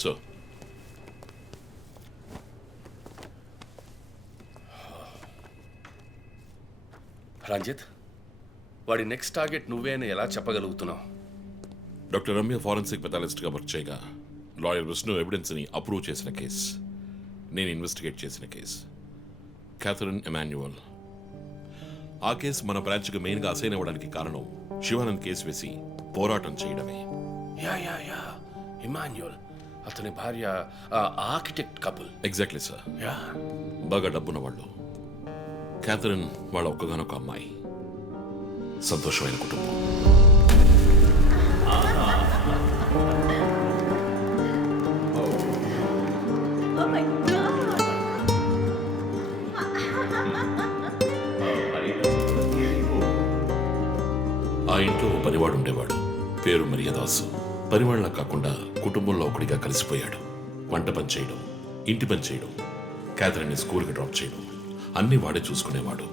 So Ranjith వాడి next target నువ్వే అని ఎలా చెప్పగలుగుతున్నావు? డాక్టర్ రమ్య ఫారెన్సిక్ పెథాలజిస్ట్గా వర్క్ చేయగా లాయర్ విష్ణు ఎవిడెన్స్ని అప్రూవ్ చేసిన కేస్ నేను ఇన్వెస్టిగేట్ చేసిన కేస్ క్యాథరిన్ ఎమాన్యువల్ ఆ కేసు మన బ్రాంచ్కి మెయిన్గా అసైన్ అవ్వడానికి కారణం శివానంద్ కేసు వేసి పోరాటం చేయడమే. Yeah yeah yeah. ఇమాన్యుల్ అతని భార్య architect couple. Exactly sir yeah. బాగా డబ్బున్న వాళ్ళు క్యాథరిన్ వాళ్ళ ఒక్కగానొక్క అమ్మాయి. సంతోషమైన కుటుంబం. Oh! ఆ ఇంట్లో పనివాడు ఉండేవాడు. పేరు మరియదాసు. పనివాళ్ళ కాకుండా కుటుంబంలో ఒకడిగా కలిసిపోయాడు వంట పని చేయడం ఇంటి పని చేయడం క్యాథరిన్ని స్కూల్కి డ్రాప్ చేయడం అన్నీ వాడే చూసుకునేవాడు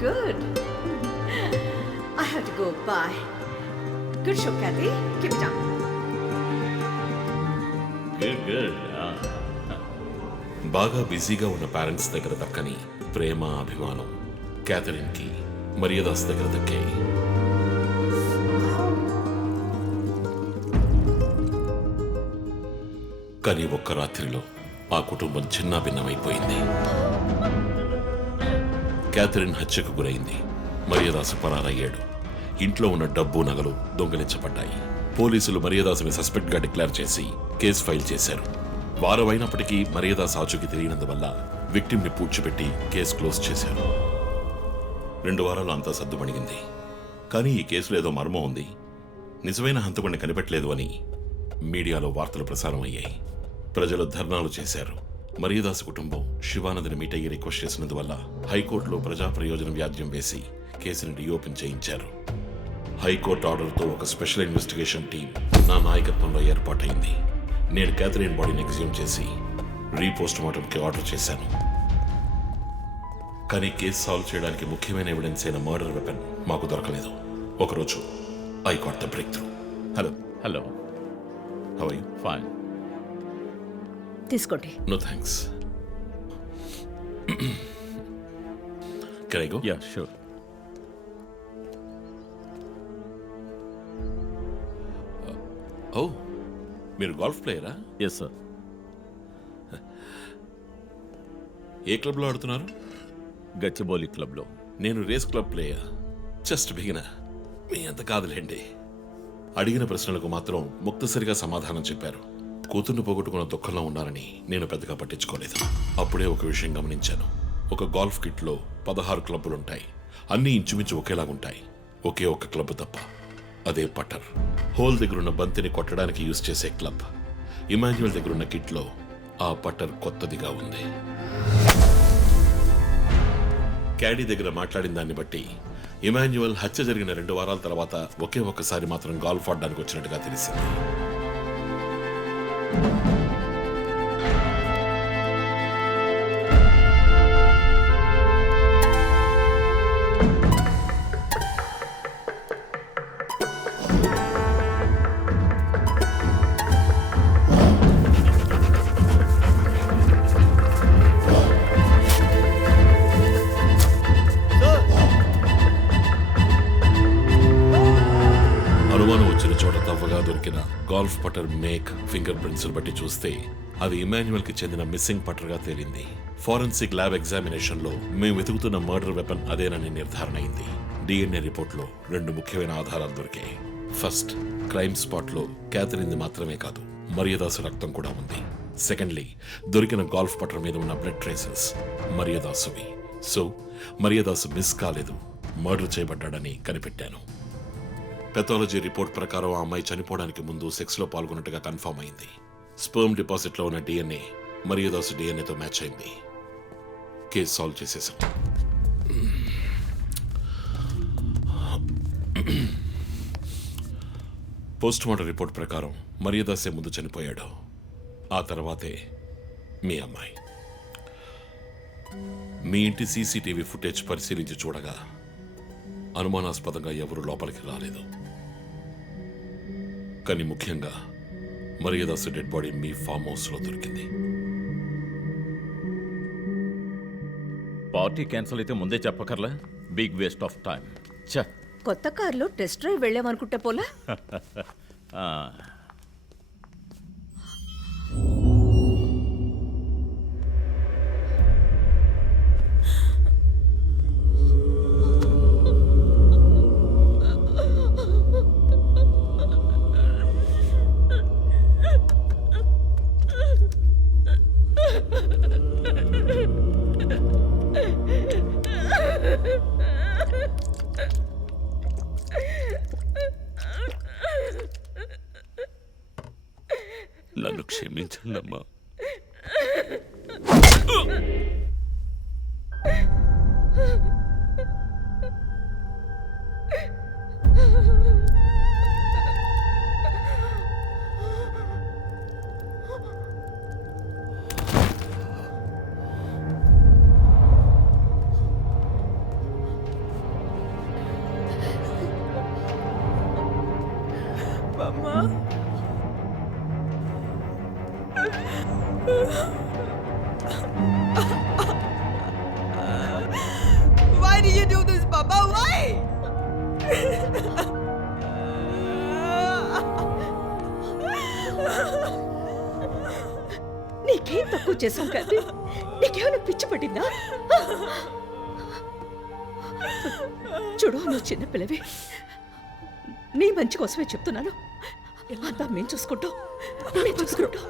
good. I have to go. Bye. Good show, Kathy. Keep it up. బాగా బిజీగా ఉన్న పేరెంట్స్ దగ్గర దక్కని ప్రేమ అభిమానం క్యాథరిన్కి మరియదాస్ దగ్గర దక్కాయి. కానీ ఒక్క రాత్రిలో ఆ కుటుంబం చిన్న భిన్నమైపోయింది. క్యాథరిన్ హత్యకు గురైంది. మరియదాసు పరారయ్యాడు. ఇంట్లో ఉన్న డబ్బు నగలు దొంగిలించబడ్డాయి. పోలీసులు మరియదాసుని సస్పెక్ట్గా డిక్లేర్ చేసి కేసు ఫైల్ చేశారు. వారం అయినప్పటికీ మరియదాస్ ఆచూకీ తెలియనందువల్ల విక్టిమ్ని పూడ్చిపెట్టి కేసు క్లోజ్ చేశారు. రెండు వారాలు అంతా సర్దుమణిగింది. కానీ ఈ కేసులో ఏదో మర్మం ఉంది. నిజమైన హంతకుడిని కనిపెట్టలేదు అని మీడియాలో వార్తలు ప్రసారం అయ్యాయి. ప్రజలు ధర్నాలు చేశారు. మరియదాస్ కుటుంబం శివానందిని మీట్ అయ్యి రిక్వెస్ట్ చేసినందువల్ల హైకోర్టులో ప్రజా ప్రయోజనం వ్యాజ్యం వేసి కేసుని రీఓపెన్ చేయించారు. హైకోర్టు ఆర్డర్తో ఒక స్పెషల్ ఇన్వెస్టిగేషన్ టీం నా నాయకత్వంలో ఏర్పాటైంది. నేను క్యాథరిన్ బాడీని ఎగ్జ్యూమ్ చేసి రీపోస్ట్ మార్టంకి ఆర్డర్ చేశాను. కానీ కేసు సాల్వ్ చేయడానికి ముఖ్యమైన ఎవిడెన్స్ అయిన మర్డర్ వెపన్ మాకు దొరకలేదు. ఒకరోజు I got the breakthrough. Hello. Hello. How you Fine. తీసుకోండి. No thanks can I go Yeah, sure. ఓ మీరు గోల్ఫ్ ప్లేయరా? Yes, sir. ఏ క్లబ్లో ఆడుతున్నారు? గచ్చిబౌలి క్లబ్లో. నేను race club player. Just beginner మీ అంత కాదులేండి. అడిగిన ప్రశ్నలకు మాత్రం ముక్తసరిగా సమాధానం చెప్పారు. కూతుర్ని పోగొట్టుకున్న దుఃఖంలో ఉన్నారని నేను పెద్దగా పట్టించుకోలేదు. అప్పుడే ఒక విషయం గమనించాను. ఒక గోల్ఫ్ కిట్లో పదహారు క్లబ్బులుంటాయి. అన్నీ ఇంచుమించు ఒకేలాగుంటాయి. ఒకే ఒక క్లబ్ తప్ప. అదే పట్టర్. హోల్ దగ్గరున్న బంతిని కొట్టడానికి యూజ్ చేసే క్లబ్. ఇమాన్యువల్ దగ్గరున్న కిట్లో ఆ పట్టర్ కొత్తదిగా ఉంది. క్యాడీ దగ్గర మాట్లాడిన దాన్ని బట్టి ఇమాన్యువల్ హత్య జరిగిన రెండు వారాల తర్వాత ఒకే ఒక్కసారి మాత్రం గాల్ఫ్ ఆడడానికి వచ్చినట్టుగా తెలిసింది. పటర్ మేక్ ఫింగర్ ప్రింట్స్ బట్టి చూస్తే అవి ఇమాన్యువల్కి చెందిన మిస్సింగ్ పటర్గా తేలింది. ఫారెన్సిక్ ల్యాబ్ ఎగ్జామినేషన్లో మేము వెతుకుతున్న మర్డర్ వెపన్ అదేనని నిర్ధారణ అయింది. డిఎన్ఏ రిపోర్ట్లో రెండు ముఖ్యమైన ఆధారాలు దొరికాయి. ఫస్ట్ క్రైమ్ స్పాట్లో క్యాథరిన్ మాత్రమే కాదు మరియదాసు రక్తం కూడా ఉంది. సెకండ్లీ దొరికిన గాల్ఫ్ పటర్ మీద ఉన్న బ్లడ్ ట్రేసెస్. మరియదాసువి సో మరియదాసు మిస్ కాలేదు. మర్డర్ చేయబడ్డాడని కనిపెట్టాను. పెథాలజీ రిపోర్ట్ ప్రకారం ఆ అమ్మాయి చనిపోవడానికి ముందు సెక్స్లో పాల్గొన్నట్టుగా కన్ఫర్మ్ అయింది. స్పర్మ్ డిపాజిట్లో ఉన్న డిఎన్ఏ మరియదాసు డిఎన్ఏతో మ్యాచ్ అయింది. కేసు సాల్వ్ చేసేసాం. పోస్ట్ మార్టం రిపోర్ట్ ప్రకారం మరియదాసే ముందు చనిపోయాడు. ఆ తర్వాతే మీ అమ్మాయి. మీ ఇంటి సీసీటీవీ ఫుటేజ్ పరిశీలించి చూడగా అనుమానాస్పదంగా ఎవరు లోపలికి రాలేదు. కానీ ముఖ్యంగా మర్యాదాసు డెడ్ బాడీ మీ ఫామ్ హౌస్లో దొరికింది. పార్టీ క్యాన్సిల్ అయితే ముందే చెప్పకర్లా? బిగ్ వేస్ట్ ఆఫ్ టైం ఛ! కొత్త కార్లో టెస్ట్ డ్రైవ్ వెళ్ళామనుకుంటే పోలా? 前面真的吗？Why did you do this, Papa? Why? నీకేం తక్కువ చేశాం కదా నీకేమైనా పిచ్చి పట్టిందా చూడు నువ్వు చిన్న పిల్లవి. నీ మంచి కోసమే చెప్తున్నాను. అంతా మేము చూసుకుంటాం. మేము చూసుకుంటాం.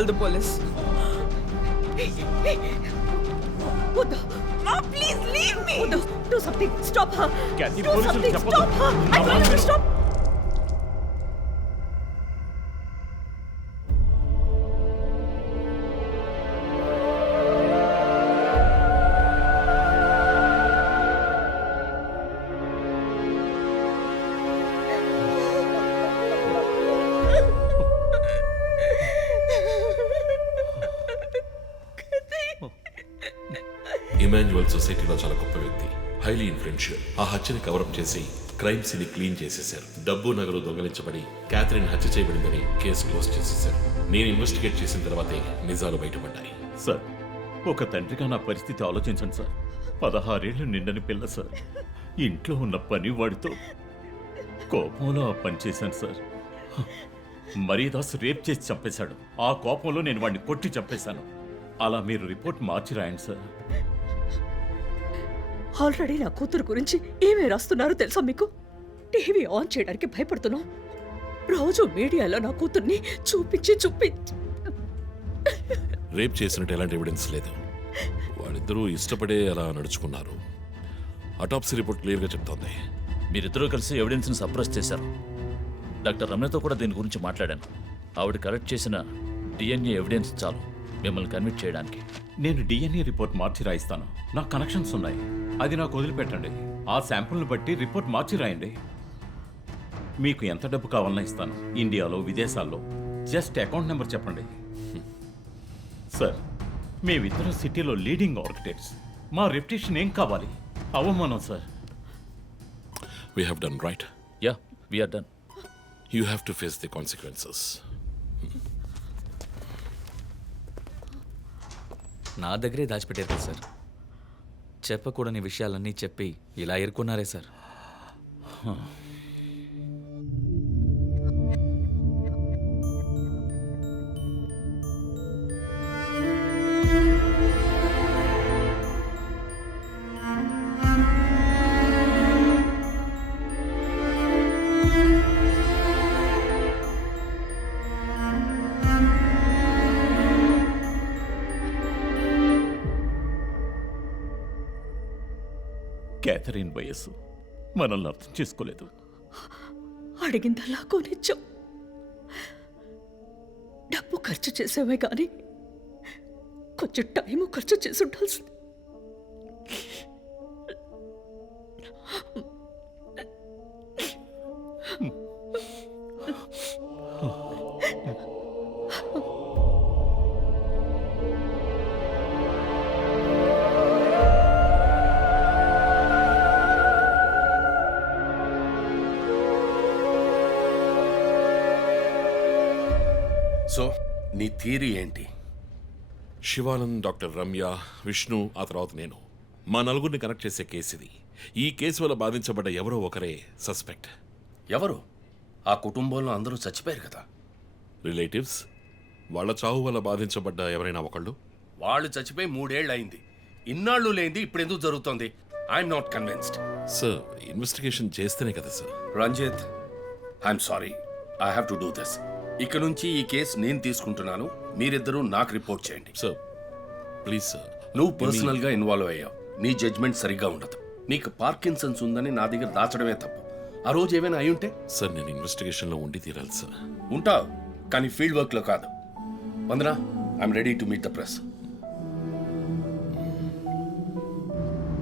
call the police. Uddha! Mom, please leave me! Uddha, do something. Stop her. Kathy, do something. Stop her. I want you to stop. Emmanuel సొసైటీలో చాలా గొప్ప వ్యక్తి. Highly influential. ఆ హత్యని కవరప్ చేసి క్రైమ్ సీన్ క్లీన్ చేసేశారు. డబ్బు నగలు దొంగలించబడి క్యాథరిన్ హత్య చేయబడిందని కేసు క్లోజ్ చేసేశారు. నేను ఇన్వెస్టిగేట్ చేసిన తర్వాతే నిజాలు బయటపడ్డాయి. సార్ ఒక తండ్రిగా నా పరిస్థితి ఆలోచించండి సార్. పదహారేళ్ళు నిండని పిల్ల సార్. ఇంట్లో ఉన్న పని వాడితో కోపంలో ఆ పని చేశాను సార్. మరీదాస్ రేప్ చేసి చంపేశాడు. ఆ కోపంలో నేను వాడిని కొట్టి చంపేశాను. అలా మీరు రిపోర్ట్ మార్చి రాయండి సార్. ఆల్రెడీ నా కూతురు గురించి ఏమేమి రాస్తున్నారో తెలుసా మీకు? టీవీ ఆన్ చేయడానికి భయపడుతున్నాం. రోజు మీడియాలో నా కూతుర్ని చూపించి చూపించి రేప్ చేసినట్టు ఎలాంటి ఎవిడెన్స్ లేదు. వాళ్ళిద్దరూ ఇష్టపడే అలా నడుచుకున్నారు. అటాప్సీ రిపోర్ట్ క్లియర్గా చెప్తోంది. మీరిద్దరూ కలిసి ఎవిడెన్స్ని సప్రెస్ చేశారు. డాక్టర్ రమ్యతో కూడా దీని గురించి మాట్లాడాను. ఆవిడ కలెక్ట్ చేసిన డిఎన్ఏ ఎవిడెన్స్ చాలు. మిమ్మల్ని కన్విట్ చేయడానికి. నేను డిఎన్ఏ రిపోర్ట్ మార్చి రాయిస్తాను. నాకు కనెక్షన్స్ ఉన్నాయి. అది నాకు వదిలిపెట్టండి. ఆ శాంపుల్ని బట్టి రిపోర్ట్ మార్చి రాయండి. మీకు ఎంత డబ్బు కావాలన్నా ఇస్తాను. ఇండియాలో విదేశాల్లో. జస్ట్ అకౌంట్ నెంబర్ చెప్పండి. సార్ మేమిద్దరం సిటీలో లీడింగ్ ఆర్కిటెక్ట్స్. మా రెప్యుటేషన్ ఏం కావాలి? అవమానం sir. We have done right yeah we're done you have to face the consequences నా దగ్గరే దాచిపెట్టారు కదా సార్. చెప్పకూడని విషయాలన్నీ చెప్పి ఇలా ఎరుకున్నారే సార్. క్యాథరిన్ వయస్సు. మనల్ని అర్థం చేసుకోలేదు. అడిగిందల్లా కొనిచ్చాం డబ్బు ఖర్చు చేసావే కానీ కొంచెం టైము ఖర్చు చేసి ఉండాల్సింది. సో నీ థీరీ ఏంటి? శివానంద్ డాక్టర్ రమ్య విష్ణు ఆ తర్వాత నేను. మా నలుగురిని కనెక్ట్ చేసే కేసు ఇది. ఈ కేసు వల్ల బాధించబడ్డ ఎవరో ఒకరే సస్పెక్ట్. ఎవరు? ఆ కుటుంబంలో అందరూ చచ్చిపోయారు కదా. రిలేటివ్స్? వాళ్ళ చావు వల్ల బాధించబడ్డ ఎవరైనా ఒకళ్ళు? వాళ్ళు చచ్చిపోయి మూడేళ్ళు అయింది ఇన్నాళ్ళు లేనిది ఇప్పుడు ఎందుకు జరుగుతోంది? I'm not convinced sir investigation చేస్తేనే కదా sir Ranjith I'm sorry I have to do this ఇక నుంచి ఈ కేసు నేను తీసుకుంటున్నాను. మీరిద్దరూ నాకు రిపోర్ట్ చేయండి. Sir please sir. నువ్వు పర్సనల్గా ఇన్వాల్వ్ అయ్యావు. నీ జడ్జ్మెంట్ సరిగ్గా ఉండదు. నీకు పార్కిన్సన్స్ ఉందని నా దగ్గర దాచడమే తప్పు. ఆ రోజు ఏమైనా అయి ఉంటే? సార్ నేను ఇన్వెస్టిగేషన్లో ఉండి తీరాలి సార్. ఉంటావు కానీ ఫీల్డ్ వర్క్లో కాదు. Vandana I'm ready to meet the press.